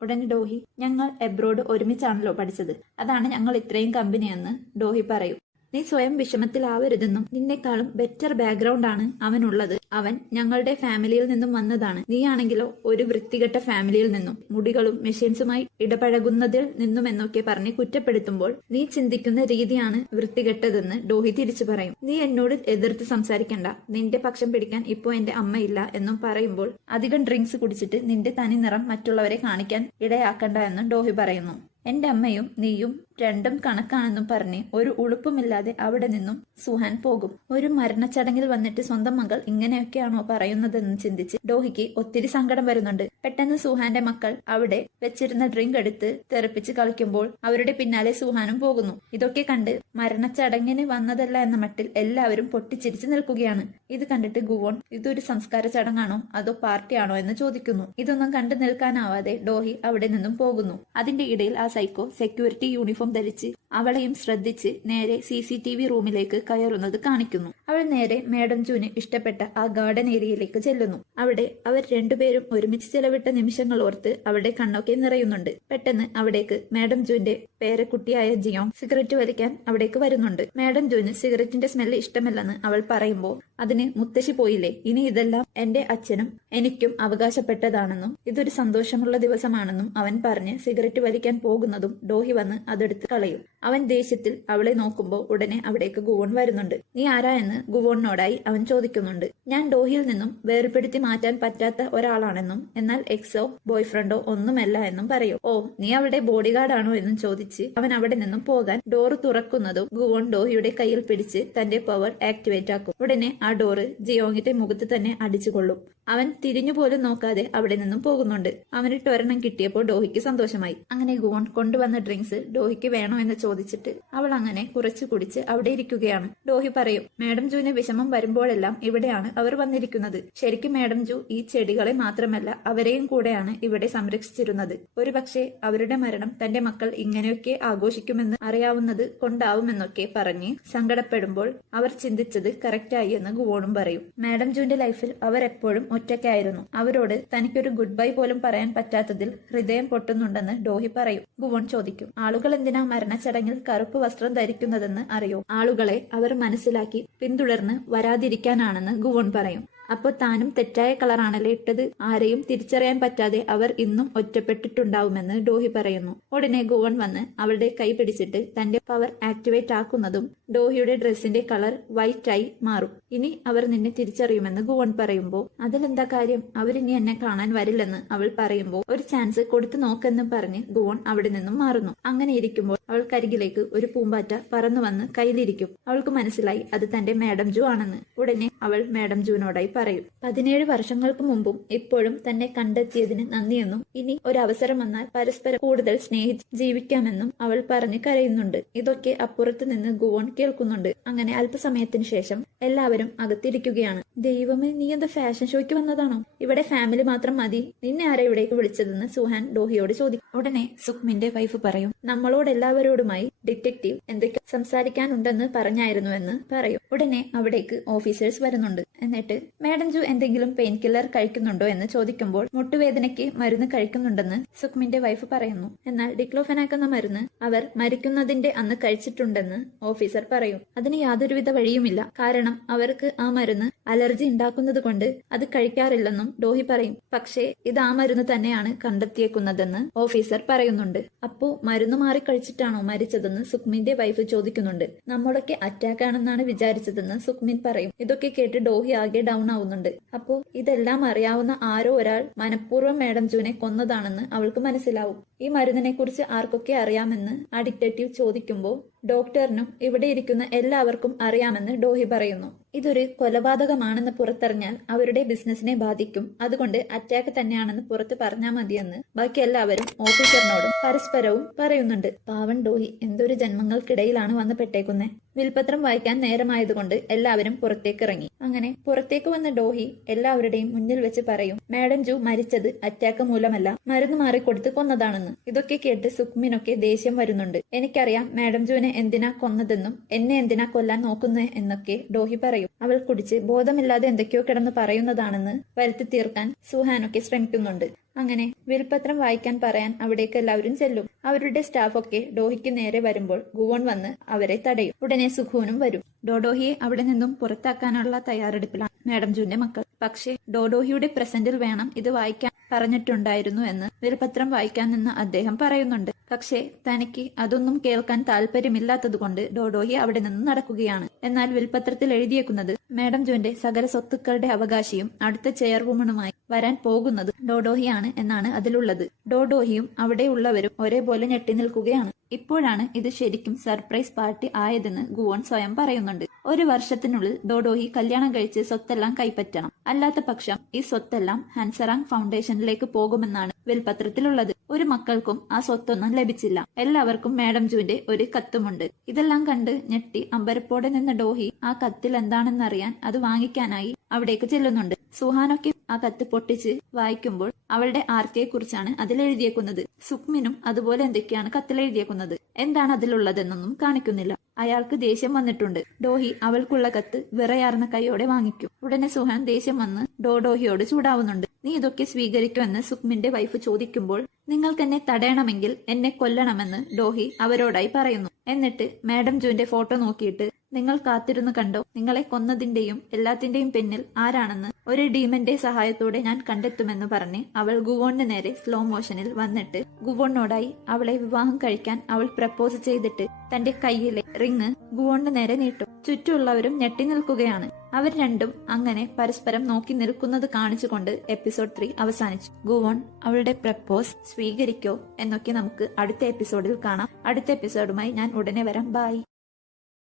ഉടനെ ഡോഹി ഞങ്ങൾ എബ്രോഡ് ഒരുമിച്ചാണല്ലോ പഠിച്ചത്, അതാണ് ഞങ്ങൾ ഇത്രയും കമ്പനിയെന്ന് ഡോഹി പറയും. നീ സ്വയം വിഷമത്തിലാവരുതെന്നും നിന്നെക്കാളും ബെറ്റർ ബാക്ക്ഗ്രൗണ്ട് ആണ് അവനുള്ളത്. അവൻ ഞങ്ങളുടെ ഫാമിലിയിൽ നിന്നും വന്നതാണ്. നീയാണെങ്കിലോ ഒരു വൃത്തികെട്ട ഫാമിലിയിൽ നിന്നും മുടികളും മെഷീൻസുമായി ഇടപഴകുന്നതിൽ നിന്നും എന്നൊക്കെ പറഞ്ഞ് കുറ്റപ്പെടുത്തുമ്പോൾ നീ ചിന്തിക്കുന്ന രീതിയാണ് വൃത്തികെട്ടതെന്ന് ഡോഹി തിരിച്ചു പറയും. നീ എന്നോട് എതിർത്ത് സംസാരിക്കണ്ട, നിന്റെ പക്ഷം പിടിക്കാൻ ഇപ്പോ എന്റെ അമ്മയില്ല എന്നും പറയുമ്പോൾ അധികം ഡ്രിങ്ക്സ് കുടിച്ചിട്ട് നിന്റെ തനി നിറം മറ്റുള്ളവരെ കാണിക്കാൻ ഇടയാക്കണ്ട എന്നും ഡോഹി പറയുന്നു. എന്റെ അമ്മയും നീയും രണ്ടും കണക്കാണെന്നും പറഞ്ഞ് ഒരു ഉളുപ്പുമില്ലാതെ അവിടെ നിന്നും സുഹാൻ പോകും. ഒരു മരണച്ചടങ്ങിൽ വന്നിട്ട് സ്വന്തം മകൾ ഇങ്ങനെയൊക്കെയാണോ പറയുന്നതെന്ന് ചിന്തിച്ച് ഡോഹിക്ക് ഒത്തിരി സങ്കടം വരുന്നുണ്ട്. പെട്ടെന്ന് സുഹാന്റെ മക്കൾ അവിടെ വെച്ചിരുന്ന ഡ്രിങ്ക് എടുത്ത് തെറിപ്പിച്ച് കളിക്കുമ്പോൾ അവരുടെ പിന്നാലെ സുഹാനും പോകുന്നു. ഇതൊക്കെ കണ്ട് മരണച്ചടങ്ങിന് വന്നതല്ല എന്ന മട്ടിൽ എല്ലാവരും പൊട്ടിച്ചിരിച്ച് നിൽക്കുകയാണ്. ഇത് കണ്ടിട്ട് ഗുവോൺ ഇതൊരു സംസ്കാര ചടങ്ങാണോ അതോ പാർട്ടിയാണോ എന്ന് ചോദിക്കുന്നു. ഇതൊന്നും കണ്ടു നിൽക്കാനാവാതെ ഡോഹി അവിടെ നിന്നും പോകുന്നു. അതിന്റെ ഇടയിൽ ആ സൈക്കോ സെക്യൂരിറ്റി യൂണിഫോം ധരിച്ച് അവളെയും ശ്രദ്ധിച്ച് നേരെ CCTV റൂമിലേക്ക് കയറുന്നത് കാണിക്കുന്നു. അവൾ നേരെ മാഡം ജൂന് ഇഷ്ടപ്പെട്ട ആ ഗാർഡൻ ഏരിയയിലേക്ക് ചെല്ലുന്നു. അവിടെ അവർ രണ്ടുപേരും ഒരുമിച്ച് ചെലവിട്ട നിമിഷങ്ങൾ ഓർത്ത് അവളുടെ കണ്ണൊക്കെ നിറയുന്നുണ്ട്. പെട്ടെന്ന് അവിടേക്ക് മാഡം ജൂന്റെ പേരക്കുട്ടിയായ ജിയോങ് സിഗരറ്റ് വലിക്കാൻ അവിടേക്ക് വരുന്നുണ്ട്. മാഡം ജൂന് സിഗരറ്റിന്റെ സ്മെല്ല് ഇഷ്ടമല്ലെന്ന് അവൾ പറയുമ്പോൾ അതിന് മുത്തശ്ശി പോയില്ലേ, ഇനി ഇതെല്ലാം എന്റെ അച്ഛനും എനിക്കും അവകാശപ്പെട്ടതാണെന്നും ഇതൊരു സന്തോഷമുള്ള ദിവസമാണെന്നും അവൻ പറഞ്ഞ് സിഗരറ്റ് വലിക്കാൻ പോകുന്നതും ഡോഹി വന്ന് അതെടുത്ത് കളയും. അവൻ ദേഷ്യത്തിൽ അവളെ നോക്കുമ്പോൾ ഉടനെ അവിടേക്ക് ഗുവോൺ വരുന്നുണ്ട്. നീ ആരാ എന്ന് ഗുവോണിനോടായി അവൻ ചോദിക്കുന്നുണ്ട്. ഞാൻ ഡോഹിയിൽ നിന്നും വേർപെടുത്തി മാറ്റാൻ പറ്റാത്ത ഒരാളാണെന്നും എന്നാൽ എക്സോ ബോയ്ഫ്രണ്ടോ ഒന്നുമല്ല എന്നും പറയും. ഓ, നീ അവളുടെ ബോഡി ഗാർഡാണോ എന്നും ചോദിച്ച് അവൻ അവിടെ നിന്നും പോകാൻ ഡോറ് തുറക്കുന്നതും ഗുവോൺ ഡോഹിയുടെ കയ്യിൽ പിടിച്ച് തന്റെ പവർ ആക്ടിവേറ്റ് ആക്കും. ഉടനെ ആ ഡോറ് ജിയോങ്ങിന്റെ മുഖത്ത് തന്നെ അടിച്ചുകൊള്ളും. അവൻ തിരിഞ്ഞുപോലും നോക്കാതെ അവിടെ നിന്നും പോകുന്നുണ്ട്. അവനിട്ട് ഒരെണ്ണം കിട്ടിയപ്പോൾ ഡോഹിക്ക് സന്തോഷമായി. അങ്ങനെ ഗുവോൺ കൊണ്ടുവന്ന ഡ്രിങ്ക്സ് ഡോഹിക്ക് വേണോ എന്ന് ചോദിച്ചിട്ട് അവൾ അങ്ങനെ കുറച്ചു കുടിച്ച് അവിടെ ഇരിക്കുകയാണ്. ഡോഹി പറയും, മാഡം ജൂന് വിഷമം വരുമ്പോഴെല്ലാം ഇവിടെയാണ് അവർ വന്നിരിക്കുന്നത്. ശരിക്കും മാഡം ജൂ ഈ ചെടികളെ മാത്രമല്ല അവരെയും കൂടെയാണ് ഇവിടെ സംരക്ഷിച്ചിരുന്നത്. ഒരുപക്ഷെ അവരുടെ മരണം തന്റെ മക്കൾ ഇങ്ങനെയൊക്കെ ആഘോഷിക്കുമെന്ന് അറിയാവുന്നത് കൊണ്ടാവുമെന്നൊക്കെ പറഞ്ഞ് സങ്കടപ്പെടുമ്പോൾ അവർ ചിന്തിച്ചത് കറക്റ്റായി എന്ന് ഗുവോണും പറയും. മാഡം ജൂന്റെ ലൈഫിൽ അവർ എപ്പോഴും ഒറ്റയ്ക്കായിരുന്നു. അവരോട് തനിക്കൊരു ഗുഡ് ബൈ പോലും പറയാൻ പറ്റാത്തതിൽ ഹൃദയം പൊട്ടുന്നുണ്ടെന്ന് ഡോഹി പറയും. ഗുവോൺ ചോദിക്കും, ആളുകൾ എന്തിനാ മരണച്ചടങ്ങിൽ കറുപ്പ് വസ്ത്രം ധരിക്കുന്നതെന്ന് അറിയോ? ആളുകളെ അവർ മനസ്സിലാക്കി പിന്തുടർന്ന് വരാതിരിക്കാനാണെന്ന് ഗുവോൺ പറയും. അപ്പോൾ താനും തെറ്റായ കളറാണല്ലേ ഇട്ടത്? ആരെയും തിരിച്ചറിയാൻ പറ്റാതെ അവർ ഇന്നും ഒറ്റപ്പെട്ടിട്ടുണ്ടാവുമെന്ന് ഡോഹി പറയുന്നു. ഉടനെ ഗുവോൺ വന്ന് അവളുടെ കൈ പിടിച്ചിട്ട് തന്റെ പവർ ആക്ടിവേറ്റ് ആക്കുന്നതും ഡോഹിയുടെ ഡ്രസ്സിന്റെ കളർ വൈറ്റ് ആയി മാറും. ഇനി അവർ നിന്നെ തിരിച്ചറിയുമെന്ന് ഗുവോൺ പറയുമ്പോൾ അതിലെന്താ കാര്യം, അവരിനി എന്നെ കാണാൻ വരില്ലെന്ന് അവൾ പറയുമ്പോൾ ഒരു ചാൻസ് കൊടുത്തു നോക്കെന്ന് പറഞ്ഞ് ഗുവോൺ അവിടെ നിന്നും മാറുന്നു. അങ്ങനെ ഇരിക്കുമ്പോൾ അവൾക്കരികിലേക്ക് ഒരു പൂമ്പാറ്റ പറന്നു വന്ന് കയ്യിലിരിക്കും. അവൾക്ക് മനസ്സിലായി അത് തന്റെ മാഡം ജൂ ആണെന്ന്. ഉടനെ അവൾ മാഡം ജൂനോടായി പറയും, 17 വർഷങ്ങൾക്ക് മുമ്പും ഇപ്പോഴും തന്നെ കണ്ടെത്തിയതിന് നന്ദിയെന്നും ഇനി ഒരവസരം വന്നാൽ പരസ്പരം കൂടുതൽ സ്നേഹിച്ച് ജീവിക്കാമെന്നും അവൾ പറഞ്ഞ് കരയുന്നുണ്ട്. ഇതൊക്കെ അപ്പുറത്ത് നിന്ന് ഗുവോൺ കേൾക്കുന്നുണ്ട്. അങ്ങനെ അല്പസമയത്തിന് ശേഷം എല്ലാവരും അകത്തിരിക്കുകയാണ്. ദൈവമേ, നീ എന്താ ഫാഷൻ ഷോയ്ക്ക് വന്നതാണോ? ഇവിടെ ഫാമിലി മാത്രം മതി, നിന്നെ ആരാ ഇവിടേക്ക് വിളിച്ചതെന്ന് സുഹാൻ ഡോഹിയോട് ചോദിക്കും. ഉടനെ സുക്മിന്റെ വൈഫ് പറയും, നമ്മളോട് എല്ലാവരോടുമായി ഡിറ്റക്റ്റീവ് എന്തൊക്കെ സംസാരിക്കാനുണ്ടെന്ന് പറഞ്ഞായിരുന്നുവെന്ന് പറയും. ഉടനെ അവിടേക്ക് ഓഫീസേഴ്സ് വരുന്നുണ്ട്. എന്നിട്ട് മാഡം ജൂ എന്തെങ്കിലും പെയിൻ കില്ലർ കഴിക്കുന്നുണ്ടോ എന്ന് ചോദിക്കുമ്പോൾ മുട്ടുവേദനയ്ക്ക് മരുന്ന് കഴിക്കുന്നുണ്ടെന്ന് സുക്മിന്റെ വൈഫ് പറയുന്നു. എന്നാൽ ഡിക്ലോഫെനാക് എന്ന മരുന്ന് അവർ മരിക്കുന്നതിന്റെ അന്ന് കഴിച്ചിട്ടുണ്ടെന്ന് ഓഫീസർ പറയും. അതിന് യാതൊരുവിധ വഴിയുമില്ല, കാരണം അവർക്ക് ആ മരുന്ന് അലർജി ഉണ്ടാക്കുന്നത് കൊണ്ട് അത് കഴിക്കാറില്ലെന്നും ഡോഹി പറയും. പക്ഷേ ഇത് ആ മരുന്ന് തന്നെയാണ് കണ്ടെത്തിയേക്കുന്നതെന്ന് ഓഫീസർ പറയുന്നുണ്ട്. അപ്പോ മരുന്ന് മാറി കഴിച്ചിട്ടാണോ മരിച്ചതെന്ന് സുക്മിന്റെ വൈഫ് ചോദിക്കുന്നുണ്ട്. നമ്മളൊക്കെ അറ്റാക്ക് ആണെന്നാണ് വിചാരിച്ചതെന്ന് സുക്മിൻ പറയും. ഇതൊക്കെ കേട്ട് ഡോഹി ആകെ ഡൗൺ ആവുന്നുണ്ട്. അപ്പോ ഇതെല്ലാം അറിയാവുന്ന ആരോ ഒരാൾ മനഃപൂർവ്വം മാഡം ജൂനെ കൊന്നതാണെന്ന് അവൾക്ക് മനസ്സിലാവും. ഈ മരുന്നിനെ കുറിച്ച് ആർക്കൊക്കെ അറിയാമെന്ന് ആ ഡിറ്റക്റ്റീവ് ചോദിക്കുമ്പോൾ ഡോക്ടറിനും ഇവിടെ ഇരിക്കുന്ന എല്ലാവർക്കും അറിയാമെന്ന് ഡോഹി പറയുന്നു. ഇതൊരു കൊലപാതകമാണെന്ന് പുറത്തറിഞ്ഞാൽ അവരുടെ ബിസിനസിനെ ബാധിക്കും. അതുകൊണ്ട് അറ്റാക്ക് തന്നെയാണെന്ന് പുറത്ത് പറഞ്ഞാൽ മതിയെന്ന് ബാക്കി എല്ലാവരും ഓഫീസറിനോടും പരസ്പരവും പറയുന്നുണ്ട്. പാവൻ ഡോഹി എന്തൊരു ജന്മങ്ങൾക്കിടയിലാണ് വന്ന് പെട്ടേക്കുന്നേ. വിൽപത്രം വായിക്കാൻ നേരമായതുകൊണ്ട് എല്ലാവരും പുറത്തേക്ക് ഇറങ്ങി. അങ്ങനെ പുറത്തേക്ക് വന്ന ഡോഹി എല്ലാവരുടെയും മുന്നിൽ വെച്ച് പറയും, മാഡം ജൂ മരിച്ചത് അറ്റാക്ക് മൂലമല്ല, മരുന്ന് മാറിക്കൊടുത്ത് കൊന്നതാണെന്ന്. ഇതൊക്കെ കേട്ട് സുക്മിനൊക്കെ ദേഷ്യം വരുന്നുണ്ട്. എനിക്കറിയാം മാഡം ജൂനെ എന്തിനാ കൊന്നതെന്നും എന്നെ എന്തിനാ കൊല്ലാൻ നോക്കുന്നേ എന്നൊക്കെ ഡോഹി പറയും. അവൾ കുടിച്ച് ബോധമില്ലാതെ എന്തൊക്കെയോ കിടന്ന് പറയുന്നതാണെന്ന് വരുത്തി തീർക്കാൻ സുഹാനൊക്കെ ശ്രമിക്കുന്നുണ്ട്. അങ്ങനെ വിൽപത്രം വായിക്കാൻ പറയാൻ അവിടേക്ക് എല്ലാവരും ചെല്ലും. അവരുടെ സ്റ്റാഫൊക്കെ ഡോഹിക്ക് നേരെ വരുമ്പോൾ ഗുവോൺ വന്ന് അവരെ തടയും. ഉടനെ സുഖൂനും വരും. ഡോഡോഹിയെ അവിടെ നിന്നും പുറത്താക്കാനുള്ള തയ്യാറെടുപ്പിലാണ് മാഡം ജൂന്റെ മക്കൾ. പക്ഷേ ഡോഡോഹിയുടെ പ്രസന്റിൽ വേണം ഇത് വായിക്കാൻ പറഞ്ഞിട്ടുണ്ടായിരുന്നു എന്ന് വിൽപത്രം വായിക്കാൻ നിന്ന അദ്ദേഹം പറയുന്നുണ്ട്. പക്ഷേ തനിക്ക് അതൊന്നും കേൾക്കാൻ താല്പര്യമില്ലാത്തതുകൊണ്ട് ഡോഡോഹി അവിടെ നിന്ന് നടക്കുകയാണ്. എന്നാൽ വിൽപത്രത്തിൽ എഴുതിയേക്കുന്നത് മാഡം ജോന്റെ സകല സ്വത്തുക്കളുടെ അവകാശിയും അടുത്ത ചെയർവുമണുമായി വരാൻ പോകുന്നത് ഡോഡോഹിയാണ് എന്നാണ് അതിലുള്ളത്. ഡോഡോഹിയും അവിടെയുള്ളവരും ഒരേപോലെ ഞെട്ടി നിൽക്കുകയാണ്. ഇപ്പോഴാണ് ഇത് ശരിക്കും സർപ്രൈസ് പാർട്ടി ആയതെന്ന് ഗുവോൺ സ്വയം പറയുന്നുണ്ട്. 1 വർഷത്തിനുള്ളിൽ ഡോഡോഹി കല്യാണം കഴിച്ച് സ്വത്തെല്ലാം കൈപ്പറ്റണം. അല്ലാത്ത പക്ഷം ഈ സ്വത്തെല്ലാം ഹാൻസറാങ് ഫൗണ്ടേഷനിലേക്ക് പോകുമെന്നാണ് വിൽപത്രത്തിലുള്ളത്. ഒരു മക്കൾക്കും ആ സ്വത്തൊന്നും ലഭിച്ചില്ല. എല്ലാവർക്കും മാഡം ജൂന്റെ ഒരു കത്തുമുണ്ട്. ഇതെല്ലാം കണ്ട് ഞെട്ടി അമ്പരപ്പോടെ നിന്ന ഡോഹി ആ കത്തിൽ എന്താണെന്നറിയാൻ അത് വാങ്ങിക്കാനായി അവിടേക്ക് ചെല്ലുന്നുണ്ട്. സുഹാനൊക്കെ ആ കത്ത് പൊട്ടിച്ച് വായിക്കുമ്പോൾ അവളുടെ ആർത്തിയെക്കുറിച്ചാണ് അതിൽ എഴുതിയേക്കുന്നത്. സുക്മിനും അതുപോലെ എന്തൊക്കെയാണ് കത്തിൽ എഴുതിയേക്കുന്നത്. എന്താണ് അതിലുള്ളതെന്നൊന്നും കാണിക്കുന്നില്ല. അയാൾക്ക് ദേഷ്യം വന്നിട്ടുണ്ട്. ഡോഹി അവൾക്കുള്ള കത്ത് വിറയാർന്ന കൈയോടെ വാങ്ങിക്കും. ഉടനെ സുഹാൻ ദേഷ്യം വന്ന് ഡോഡോഹിയോട് ചൂടാവുന്നുണ്ട്. നീ ഇതൊക്കെ സ്വീകരിക്കുമെന്ന് സുക്മിന്റെ വൈഫ് ചോദിക്കുമ്പോൾ നിങ്ങൾക്ക് എന്നെ തടയണമെങ്കിൽ എന്നെ കൊല്ലണമെന്ന് ഡോഹി അവരോടായി പറയുന്നു. എന്നിട്ട് മാഡം ജൂന്റെ ഫോട്ടോ നോക്കിയിട്ട് നിങ്ങൾ കാത്തിരുന്നു കണ്ടോ, നിങ്ങളെ കൊന്നതിന്റെയും എല്ലാത്തിന്റെയും പിന്നിൽ ആരാണെന്ന് ഒരു ഡീമന്റെ സഹായത്തോടെ ഞാൻ കണ്ടെത്തുമെന്ന് പറഞ്ഞ് അവൾ ഗുവോണിന് നേരെ സ്ലോ മോഷനിൽ വന്നിട്ട് ഗുവോണിനോടായി അവളെ വിവാഹം കഴിക്കാൻ അവൾ പ്രപ്പോസ് ചെയ്തിട്ട് തന്റെ കയ്യിലെ റിങ് ഗുവോണിന് നേരെ നീട്ടും. ചുറ്റുമുള്ളവരും ഞെട്ടി നിൽക്കുകയാണ്. അവർ രണ്ടും അങ്ങനെ പരസ്പരം നോക്കി നിൽക്കുന്നത് കാണിച്ചുകൊണ്ട് എപ്പിസോഡ് 3 അവസാനിച്ചു. ഗുവോൺ അവളുടെ പ്രപ്പോസ് സ്വീകരിക്കോ എന്നൊക്കെ നമുക്ക് അടുത്ത എപ്പിസോഡിൽ കാണാം. അടുത്ത എപ്പിസോഡുമായി ഞാൻ ഉടനെ വരാം. ബൈ.